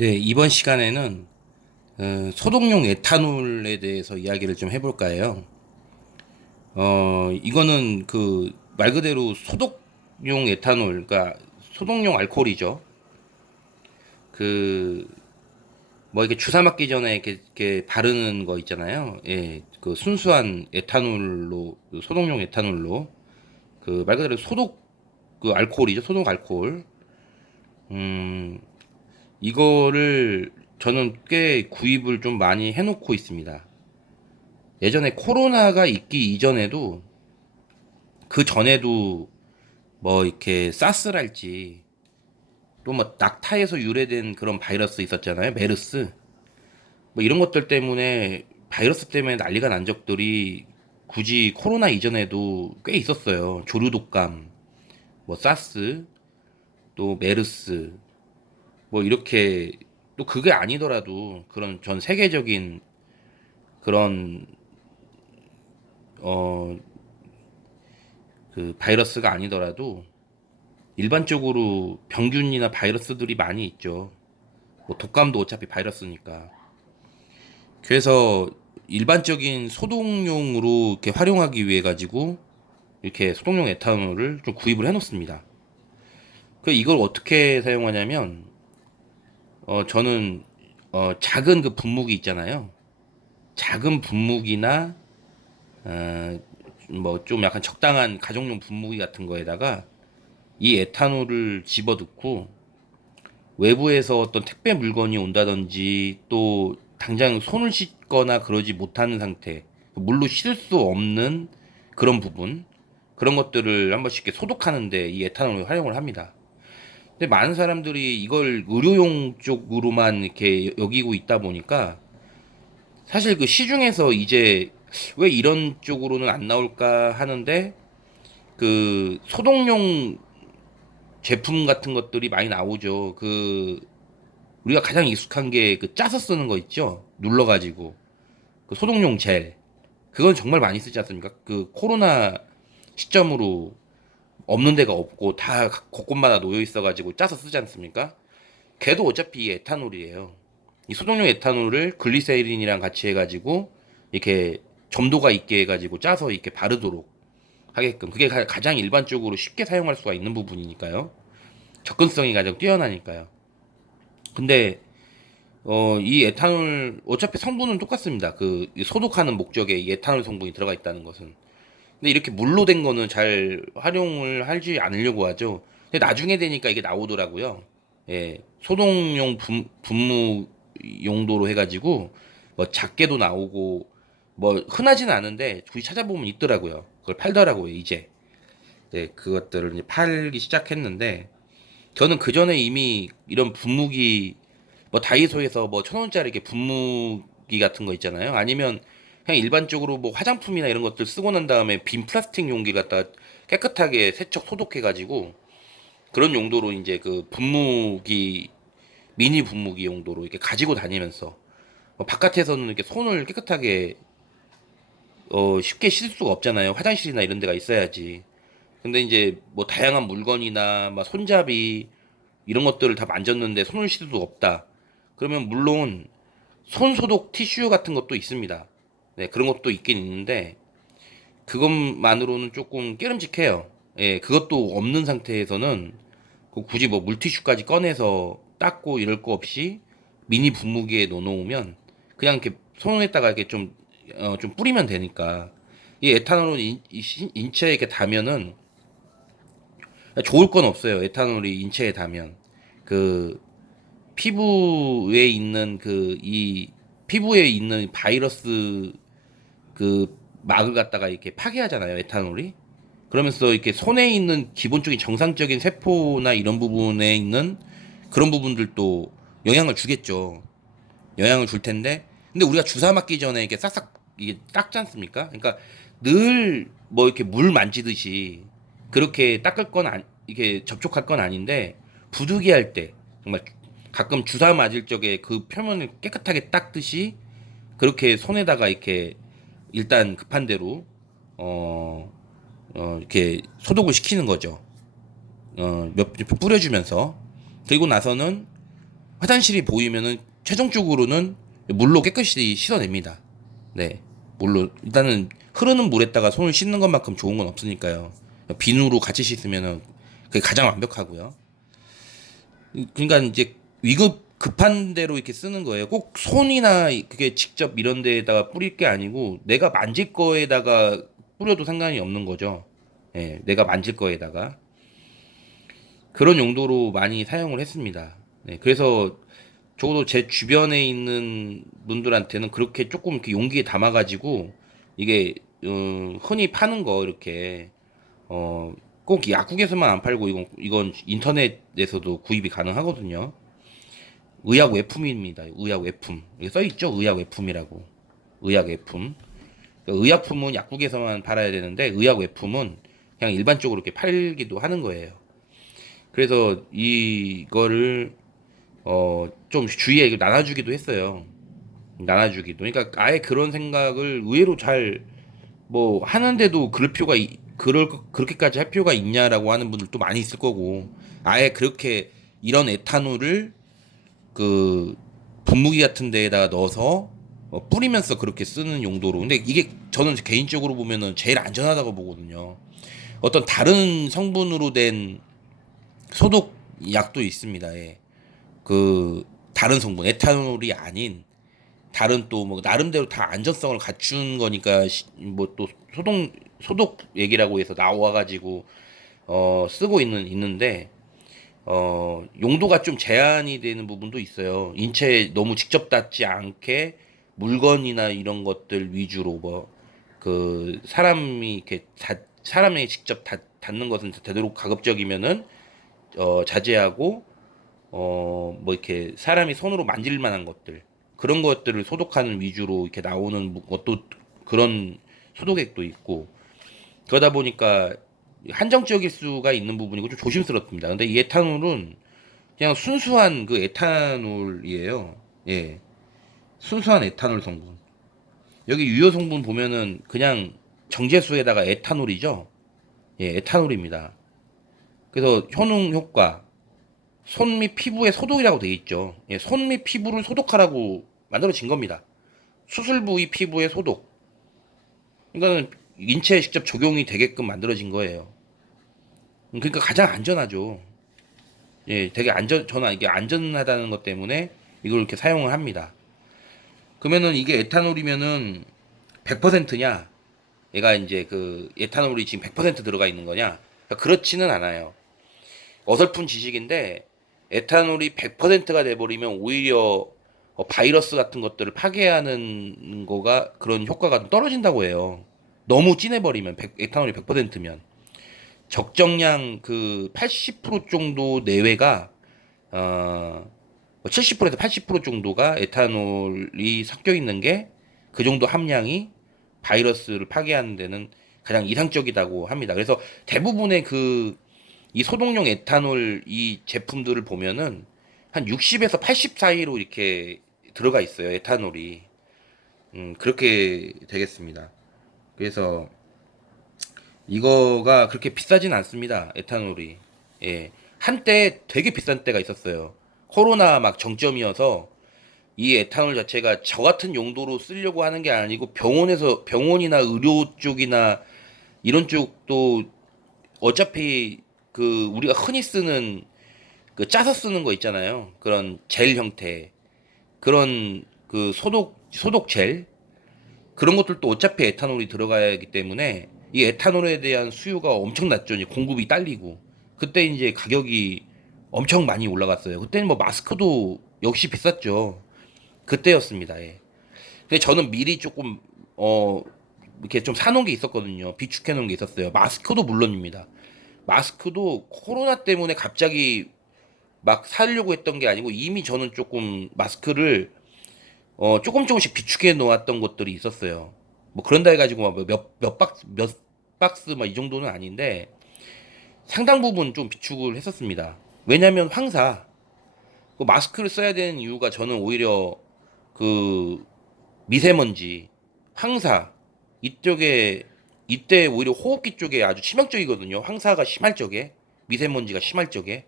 네, 이번 시간에는 소독용 에탄올에 대해서 이야기를 좀 해볼까 해요. 이거는 그 말 그대로 소독용 에탄올, 그러니까 소독용 알코올이죠. 그 뭐 이렇게 주사 맞기 전에 이렇게 바르는 거 있잖아요. 예, 그 순수한 에탄올로 그 소독용 에탄올로 그 말 그대로 소독 그 알코올이죠. 소독 알코올. 음, 이거를 저는 꽤 구입을 좀 많이 해놓고 있습니다. 예전에 코로나가 있기 이전에도 그 전에도 뭐 이렇게 사스랄지 또 뭐 낙타에서 유래된 그런 바이러스 있었잖아요. 메르스. 뭐 이런 것들 때문에 바이러스 때문에 난리가 난 적들이 굳이 코로나 이전에도 꽤 있었어요. 조류독감, 뭐 사스, 또 메르스, 뭐 이렇게 또 그게 아니더라도 그런 전 세계적인 그런 어 그 바이러스가 아니더라도 일반적으로 병균이나 바이러스들이 많이 있죠. 뭐 독감도 어차피 바이러스니까. 그래서 일반적인 소독용으로 이렇게 활용하기 위해 가지고 이렇게 소독용 에탄올을 좀 구입을 해놓습니다. 그 이걸 어떻게 사용하냐면 저는 작은 그 분무기 있잖아요. 작은 분무기나 뭐 좀 약간 적당한 가정용 분무기 같은 거에다가 이 에탄올을 집어넣고 외부에서 어떤 택배 물건이 온다든지 또 당장 손을 씻거나 그러지 못하는 상태, 물로 씻을 수 없는 그런 부분, 그런 것들을 한 번씩 이렇게 소독하는데 이 에탄올을 활용을 합니다. 근데 많은 사람들이 이걸 의료용 쪽으로만 이렇게 여기고 있다 보니까 사실 그 시중에서 이제 왜 이런 쪽으로는 안 나올까 하는데 그 소독용 제품 같은 것들이 많이 나오죠. 그 우리가 가장 익숙한 게 그 짜서 쓰는 거 있죠. 눌러가지고 그 소독용 젤. 그건 정말 많이 쓰지 않습니까? 그 코로나 시점으로 없는 데가 없고 다 곳곳마다 놓여 있어가지고 짜서 쓰지 않습니까? 걔도 어차피 에탄올이에요. 이 소독용 에탄올을 글리세린이랑 같이 해가지고 이렇게 점도가 있게 해가지고 짜서 이렇게 바르도록 하게끔 그게 가장 일반적으로 쉽게 사용할 수가 있는 부분이니까요. 접근성이 가장 뛰어나니까요. 근데 이 에탄올 어차피 성분은 똑같습니다. 그 소독하는 목적에 이 에탄올 성분이 들어가 있다는 것은. 근데 이렇게 물로 된 거는 잘 활용을 하지 않으려고 하죠. 근데 나중에 되니까 이게 나오더라고요. 예, 소독용 분무 용도로 해가지고 뭐 작게도 나오고 뭐 흔하진 않은데 굳이 찾아보면 있더라고요. 그걸 팔더라고요 이제. 네, 그것들을 이제 팔기 시작했는데 저는 그 전에 이미 이런 분무기 뭐 다이소에서 뭐 1,000원짜리 이렇게 분무기 같은 거 있잖아요. 아니면 그냥 일반적으로 뭐 화장품이나 이런 것들 쓰고 난 다음에 빈 플라스틱 용기 갖다 깨끗하게 세척 소독해가지고 그런 용도로 이제 그 분무기 미니 분무기 용도로 이렇게 가지고 다니면서 바깥에서는 이렇게 손을 깨끗하게 쉽게 씻을 수가 없잖아요. 화장실이나 이런 데가 있어야지. 근데 이제 뭐 다양한 물건이나 막 손잡이 이런 것들을 다 만졌는데 손을 씻을 수 없다. 그러면 물론 손 소독 티슈 같은 것도 있습니다. 네, 그런 것도 있긴 있는데 그것만으로는 조금 깨름직해요. 예, 그것도 없는 상태에서는 그 굳이 뭐 물티슈까지 꺼내서 닦고 이럴 거 없이 미니 분무기에 넣어놓으면 그냥 이렇게 손에다가 이렇게 좀 뿌리면 되니까 이 에탄올은 인체에 이렇게 닿으면은 좋을 건 없어요. 에탄올이 인체에 닿으면 그 피부에 있는 이 피부에 있는 바이러스 그 막을 갖다가 이렇게 파괴하잖아요, 에탄올이. 그러면서 이렇게 손에 있는 기본적인 정상적인 세포나 이런 부분에 있는 그런 부분들도 영향을 주겠죠. 영향을 줄 텐데, 근데 우리가 주사 맞기 전에 이렇게 싹싹 이게 닦지 않습니까? 그러니까 늘 뭐 이렇게 물 만지듯이 그렇게 닦을 건 이게 접촉할 건 아닌데 부득이 할 때 정말 가끔 주사 맞을 적에 그 표면을 깨끗하게 닦듯이 그렇게 손에다가 이렇게 일단 급한 대로 어, 이렇게 소독을 시키는 거죠. 몇 뿌려주면서 그리고 나서는 화장실이 보이면은 최종적으로는 물로 깨끗이 씻어냅니다. 네, 물로 일단은 흐르는 물에다가 손을 씻는 것만큼 좋은 건 없으니까요. 비누로 같이 씻으면은 그게 가장 완벽하고요. 그러니까 이제 위급 급한 대로 이렇게 쓰는 거예요. 꼭 손이나 그게 직접 이런 데에다가 뿌릴 게 아니고 내가 만질 거에다가 뿌려도 상관이 없는 거죠. 예, 내가 만질 거에다가 그런 용도로 많이 사용을 했습니다. 네, 그래서 적어도 제 주변에 있는 분들한테는 그렇게 조금 이렇게 용기에 담아가지고 이게 흔히 파는 거 이렇게 꼭 약국에서만 안 팔고 이건 인터넷에서도 구입이 가능하거든요. 의약 외품입니다. 의약 외품. 여기 써 있죠? 의약 외품이라고. 의약 외품. 그러니까 의약품은 약국에서만 팔아야 되는데 의약 외품은 그냥 일반적으로 이렇게 팔기도 하는 거예요. 그래서 이거를 좀 주위에 이거 나눠주기도 했어요. 나눠주기도. 그러니까 아예 그런 생각을 의외로 잘 뭐 하는데도 그렇게까지 할 필요가 있냐라고 하는 분들도 많이 있을 거고 아예 그렇게 이런 에탄올을 그 분무기 같은 데에다가 넣어서 뿌리면서 그렇게 쓰는 용도로. 근데 이게 저는 개인적으로 보면은 제일 안전하다고 보거든요. 어떤 다른 성분으로 된 소독 약도 있습니다. 예. 그 다른 성분 에탄올이 아닌 다른 또 뭐 나름대로 다 안전성을 갖춘 거니까 뭐 또 소독 얘기라고 해서 나와 가지고 쓰고 있는데 용도가 좀 제한이 되는 부분도 있어요. 인체에 너무 직접 닿지 않게 물건이나 이런 것들 위주로 뭐 그 사람이 이렇게 사람이 직접 닿는 것은 되도록 가급적이면은 자제하고 뭐 이렇게 사람이 손으로 만질 만한 것들 그런 것들을 소독하는 위주로 이렇게 나오는 것도 그런 소독액도 있고 그러다 보니까 한정적일 수가 있는 부분이고 좀 조심스럽습니다. 근데 이 에탄올은 그냥 순수한 그 에탄올이에요. 예. 순수한 에탄올 성분. 여기 유효 성분 보면은 그냥 정제수에다가 에탄올이죠. 예, 에탄올입니다. 그래서 효능 효과, 손 및 피부의 소독이라고 되어 있죠. 예, 손 및 피부를 소독하라고 만들어진 겁니다. 수술 부위 피부의 소독. 이거는 인체에 직접 적용이 되게끔 만들어진 거예요. 그러니까 가장 안전하죠. 예, 되게 저는 이게 안전하다는 것 때문에 이걸 이렇게 사용을 합니다. 그러면은 이게 에탄올이면은 100%냐? 얘가 이제 그 에탄올이 지금 100% 들어가 있는 거냐? 그러니까 그렇지는 않아요. 어설픈 지식인데 에탄올이 100%가 돼버리면 오히려 바이러스 같은 것들을 파괴하는 거가 그런 효과가 떨어진다고 해요. 너무 진해버리면 에탄올이 100%면 적정량 그 80% 정도 내외가 70%에서 80% 정도가 에탄올이 섞여 있는 게 그 정도 함량이 바이러스를 파괴하는 데는 가장 이상적이라고 합니다. 그래서 대부분의 이 소독용 에탄올 이 제품들을 보면은 한 60에서 80 사이로 이렇게 들어가 있어요. 에탄올이. 그렇게 되겠습니다. 그래서 이거가 그렇게 비싸진 않습니다. 에탄올이. 예. 한때 되게 비싼 때가 있었어요. 코로나 막 정점이어서 이 에탄올 자체가 저 같은 용도로 쓰려고 하는 게 아니고 병원이나 의료 쪽이나 이런 쪽도 어차피 그 우리가 흔히 쓰는 그 짜서 쓰는 거 있잖아요. 그런 젤 형태. 그런 그 소독 젤 그런 것들도 어차피 에탄올이 들어가야 하기 때문에 이 에탄올에 대한 수요가 엄청 났죠. 이제 공급이 딸리고 그때 이제 가격이 엄청 많이 올라갔어요. 그때는 뭐 마스크도 역시 비쌌죠. 그때였습니다. 예. 근데 저는 미리 조금 이렇게 좀 사놓은 게 있었거든요. 비축해 놓은 게 있었어요. 마스크도 물론입니다. 마스크도 코로나 때문에 갑자기 막 사려고 했던 게 아니고 이미 저는 조금 마스크를 조금씩 비축해 놓았던 것들이 있었어요. 뭐 그런다 해가지고 몇 박스 막 이 정도는 아닌데 상당 부분 좀 비축을 했었습니다. 왜냐면 황사 그 마스크를 써야 되는 이유가 저는 오히려 그 미세먼지, 황사 이쪽에 이때 오히려 호흡기 쪽에 아주 치명적이거든요. 황사가 심할 적에 미세먼지가 심할 적에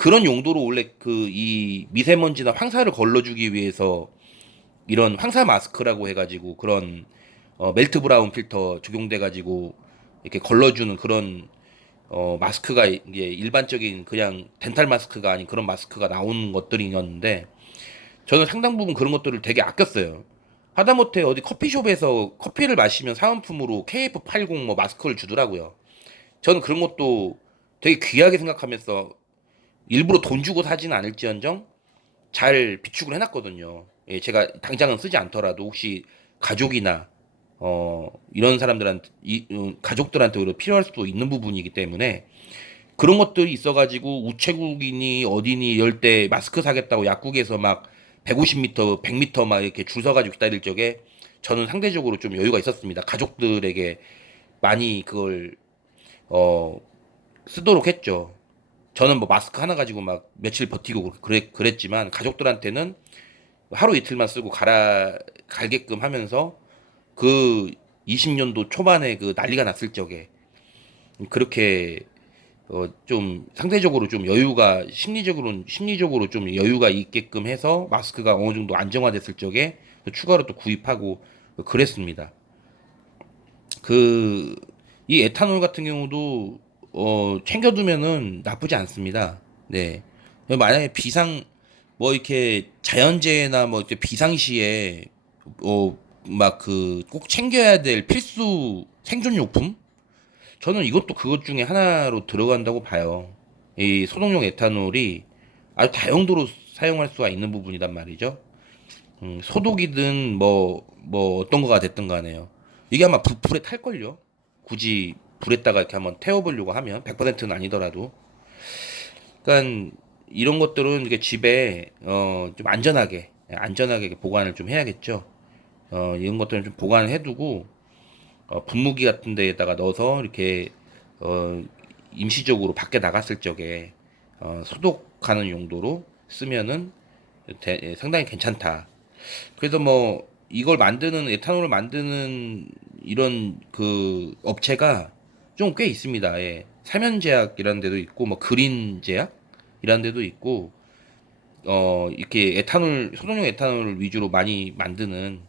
그런 용도로 원래 그 이 미세먼지나 황사를 걸러주기 위해서 이런 황사 마스크라고 해가지고 그런 멜트 브라운 필터 적용돼 가지고 이렇게 걸러주는 그런 마스크가 이게 일반적인 그냥 덴탈 마스크가 아닌 그런 마스크가 나오는 것들이었는데 저는 상당 부분 그런 것들을 되게 아꼈어요. 하다못해 어디 커피숍에서 커피를 마시면 사은품으로 KF80 뭐 마스크를 주더라고요. 저는 그런 것도 되게 귀하게 생각하면서 일부러 돈 주고 사지는 않을지언정 잘 비축을 해놨거든요. 예, 제가 당장은 쓰지 않더라도 혹시 가족이나 이런 사람들한테 가족들한테 오히려 필요할 수도 있는 부분이기 때문에 그런 것들이 있어가지고 우체국이니 어디니 이럴 때 마스크 사겠다고 약국에서 막 150m, 100m 막 이렇게 줄 서가지고 기다릴 적에 저는 상대적으로 좀 여유가 있었습니다. 가족들에게 많이 그걸 어, 쓰도록 했죠. 저는 뭐 마스크 하나 가지고 막 며칠 버티고 그랬지만 가족들한테는 하루 이틀만 쓰고 갈게끔 하면서 그 20년도 초반에 그 난리가 났을 적에 그렇게 좀 상대적으로 좀 여유가 심리적으로 좀 여유가 있게끔 해서 마스크가 어느 정도 안정화됐을 적에 또 추가로 또 구입하고 그랬습니다. 그 이 에탄올 같은 경우도 챙겨두면은 나쁘지 않습니다. 네. 만약에 뭐 이렇게 자연재해나 뭐 이렇게 비상시에 막 그 꼭 챙겨야 될 필수 생존용품? 저는 이것도 그것 중에 하나로 들어간다고 봐요. 이 소독용 에탄올이 아주 다용도로 사용할 수가 있는 부분이란 말이죠. 소독이든 뭐 어떤 거가 됐든 간에요. 이게 아마 불에 탈걸요. 굳이 불에다가 이렇게 한번 태워보려고 하면 100%는 아니더라도. 그러니까 이런 것들은 이게 집에 좀 안전하게 보관을 좀 해야겠죠. 이런 것들은 좀 보관을 해두고 분무기 같은 데에다가 넣어서 이렇게 어, 임시적으로 밖에 나갔을 적에 소독하는 용도로 쓰면은 상당히 괜찮다. 그래서 뭐 이걸 만드는 에탄올을 만드는 이런 그 업체가 좀 꽤 있습니다. 예. 사면제약이라는 데도 있고 뭐 그린제약이라는 데도 있고 이렇게 소독용 에탄올 위주로 많이 만드는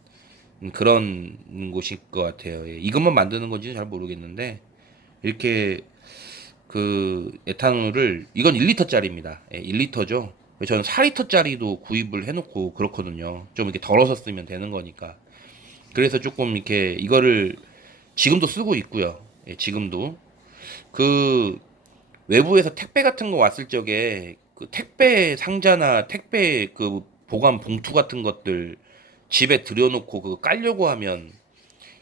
그런 곳일 것 같아요. 예. 이것만 만드는 건지는 잘 모르겠는데 이렇게 그 에탄올을 이건 1리터짜리입니다. 예, 1리터죠. 저는 4리터짜리도 구입을 해놓고 그렇거든요. 좀 이렇게 덜어서 쓰면 되는 거니까. 그래서 조금 이렇게 이거를 지금도 쓰고 있고요. 예, 지금도 그 외부에서 택배 같은 거 왔을 적에 그 택배 상자나 택배 그 보관 봉투 같은 것들 집에 들여놓고 그거 깔려고 하면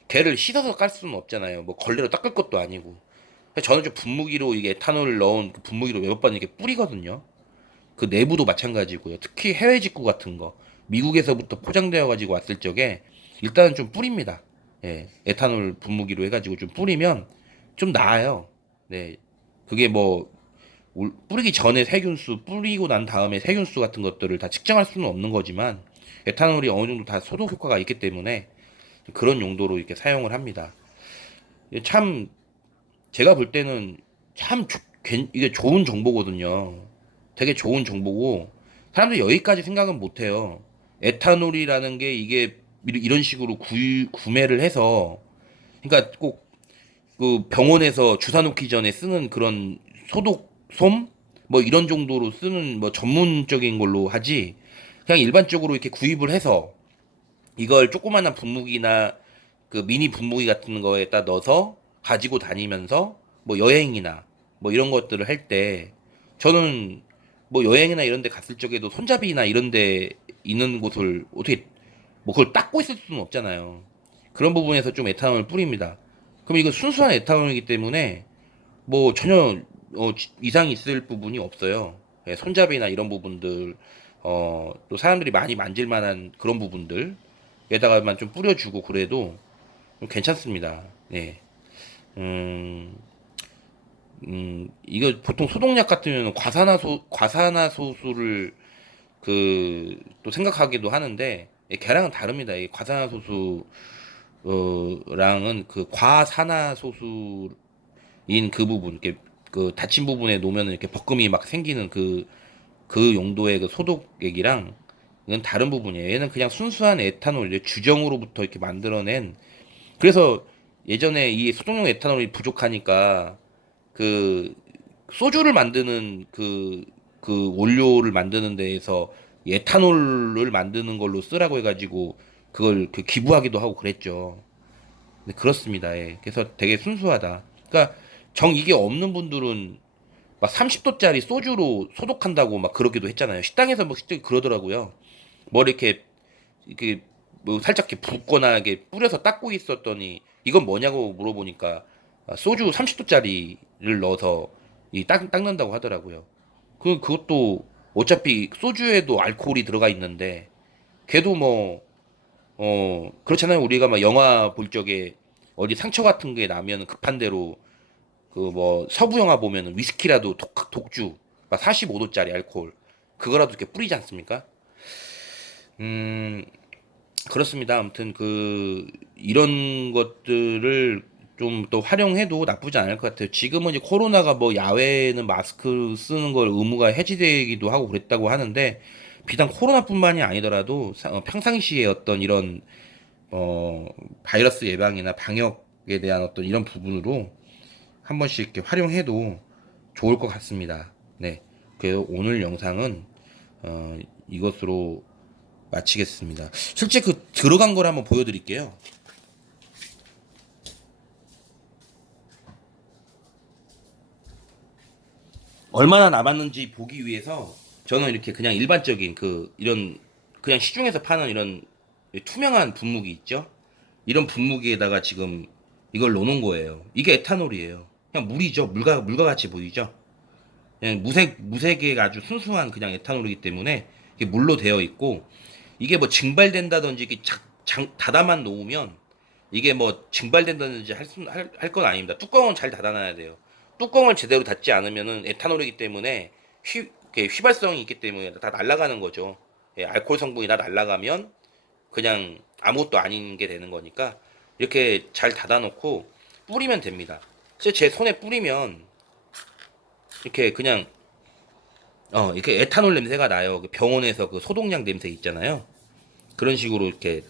걔를 씻어서 깔 수는 없잖아요. 뭐 걸레로 닦을 것도 아니고. 그래서 저는 좀 분무기로 이게 에탄올을 넣은 그 분무기로 몇 번 이렇게 뿌리거든요. 그 내부도 마찬가지고요. 특히 해외 직구 같은 거 미국에서부터 포장되어 가지고 왔을 적에 일단은 좀 뿌립니다. 예, 에탄올 분무기로 해가지고 좀 뿌리면 좀 나아요. 네, 그게 뭐 뿌리기 전에 세균수 뿌리고 난 다음에 세균수 같은 것들을 다 측정할 수는 없는 거지만 에탄올이 어느 정도 다 소독 효과가 있기 때문에 그런 용도로 이렇게 사용을 합니다. 참 제가 볼 때는 참 이게 좋은 정보거든요. 되게 좋은 정보고 사람들이 여기까지 생각은 못 해요. 에탄올이라는 게 이게 이런 식으로 구매를 해서 그러니까 꼭 그 병원에서 주사 놓기 전에 쓰는 그런 소독솜 뭐 이런 정도로 쓰는 뭐 전문적인 걸로 하지 그냥 일반적으로 이렇게 구입을 해서 이걸 조그마한 분무기나 그 미니 분무기 같은 거에다 넣어서 가지고 다니면서 뭐 여행이나 뭐 이런 것들을 할 때 저는 뭐 여행이나 이런 데 갔을 적에도 손잡이나 이런 데 있는 곳을 어떻게 뭐 그걸 닦고 있을 수는 없잖아요. 그런 부분에서 좀 에탄올을 뿌립니다. 그럼 이거 순수한 에탄올이기 때문에 뭐 전혀 이상이 있을 부분이 없어요. 예, 손잡이나 이런 부분들 또 사람들이 많이 만질 만한 그런 부분들에다가만 좀 뿌려주고 그래도 좀 괜찮습니다. 네. 음, 이거 보통 소독약 같으면 과산화소수를 그 또 생각하기도 하는데 걔랑은 다릅니다. 이 과산화소수 랑은 그 과산화소수인 그 부분, 이렇게 그 다친 부분에 놓으면 이렇게 벗금이 막 생기는 그 그 용도의 그 소독액이랑 이건 다른 부분이에요. 얘는 그냥 순수한 에탄올, 주정으로부터 이렇게 만들어낸. 그래서 예전에 이 소독용 에탄올이 부족하니까 그 소주를 만드는 그 원료를 만드는 데에서 에탄올을 만드는 걸로 쓰라고 해가지고 그걸 그 기부하기도 하고 그랬죠. 네, 그렇습니다. 예. 그래서 되게 순수하다. 그러니까 정 이게 없는 분들은 막 30도짜리 소주로 소독한다고 막 그러기도 했잖아요. 식당에서 뭐 식당이 그러더라고요. 뭐 이렇게 뭐 살짝 이렇게 붓거나 이렇게 뿌려서 닦고 있었더니 이건 뭐냐고 물어보니까 소주 30도짜리를 넣어서 닦는다고 하더라고요. 그것도 어차피 소주에도 알코올이 들어가 있는데 걔도 뭐 그렇잖아요. 우리가 막 영화 볼 적에 어디 상처 같은 게 나면 급한 대로 그 뭐 서부 영화 보면은 위스키라도 독주 막 45도짜리 알코올 그거라도 이렇게 뿌리지 않습니까? 음, 그렇습니다. 아무튼 이런 것들을 좀 또 활용해도 나쁘지 않을 것 같아요. 지금은 이제 코로나가 뭐 야외에는 마스크 쓰는 걸 의무가 해지되기도 하고 그랬다고 하는데 비단 코로나뿐만이 아니더라도 평상시에 어떤 이런 어 바이러스 예방이나 방역에 대한 어떤 이런 부분으로 한 번씩 이렇게 활용해도 좋을 것 같습니다. 네. 그래서 오늘 영상은 이것으로 마치겠습니다. 실제 그 들어간 걸 한번 보여드릴게요. 얼마나 남았는지 보기 위해서 저는 이렇게 그냥 일반적인 이런 그냥 시중에서 파는 이런 투명한 분무기 있죠? 이런 분무기에다가 지금 이걸 넣어놓은 거예요. 이게 에탄올이에요. 그냥 물이죠. 물과 같이 보이죠? 그냥 무색의 아주 순수한 그냥 에탄올이기 때문에 이게 물로 되어 있고 이게 뭐 증발된다든지 이렇게 닫아만 놓으면 이게 뭐 증발된다든지 할 건 아닙니다. 뚜껑은 잘 닫아놔야 돼요. 뚜껑을 제대로 닫지 않으면은 에탄올이기 때문에 이렇게 휘발성이 있기 때문에 다 날아가는 거죠. 예, 알코올 성분이 다 날아가면 그냥 아무것도 아닌 게 되는 거니까 이렇게 잘 닫아놓고 뿌리면 됩니다. 그래서 제 손에 뿌리면 이렇게 그냥 이렇게 에탄올 냄새가 나요. 그 병원에서 그 소독약 냄새 있잖아요. 그런 식으로 이렇게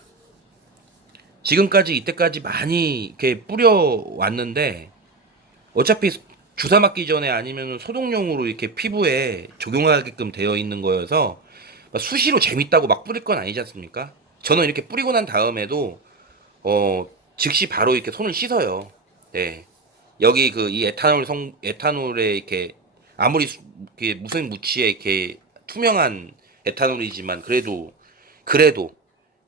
지금까지 이때까지 많이 이렇게 뿌려 왔는데 어차피 주사 맞기 전에 아니면 소독용으로 이렇게 피부에 적용하게끔 되어 있는 거여서 수시로 재밌다고 막 뿌릴 건 아니지 않습니까? 저는 이렇게 뿌리고 난 다음에도 즉시 바로 이렇게 손을 씻어요. 네. 여기 이 에탄올에 이렇게 아무리 이렇게 무색 무취의 이렇게 투명한 에탄올이지만 그래도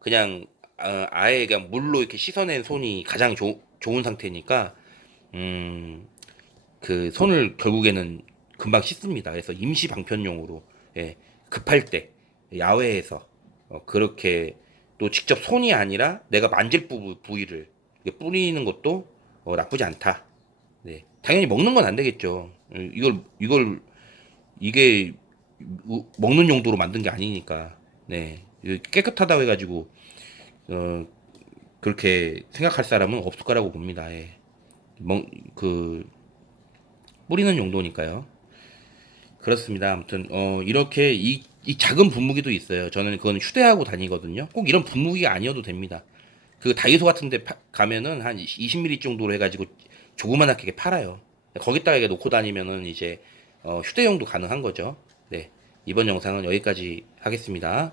그냥 아예 그냥 물로 이렇게 씻어낸 손이 가장 좋은 상태니까 그 손을 결국에는 금방 씻습니다. 그래서 임시 방편용으로 예, 급할 때 야외에서 그렇게 또 직접 손이 아니라 내가 만질 부위를 뿌리는 것도 나쁘지 않다. 네. 당연히 먹는 건 안 되겠죠. 이게 먹는 용도로 만든 게 아니니까. 네. 깨끗하다고 해가지고 어, 그렇게 생각할 사람은 없을 거라고 봅니다. 예. 그 뿌리는 용도니까요. 그렇습니다. 아무튼 이렇게 이 작은 분무기도 있어요. 저는 그건 휴대하고 다니거든요. 꼭 이런 분무기가 아니어도 됩니다. 그 다이소 같은 데 가면은 한 20ml 정도로 해가지고 조그만하게 팔아요. 거기다가 이게 놓고 다니면은 이제 휴대용도 가능한 거죠. 네. 이번 영상은 여기까지 하겠습니다.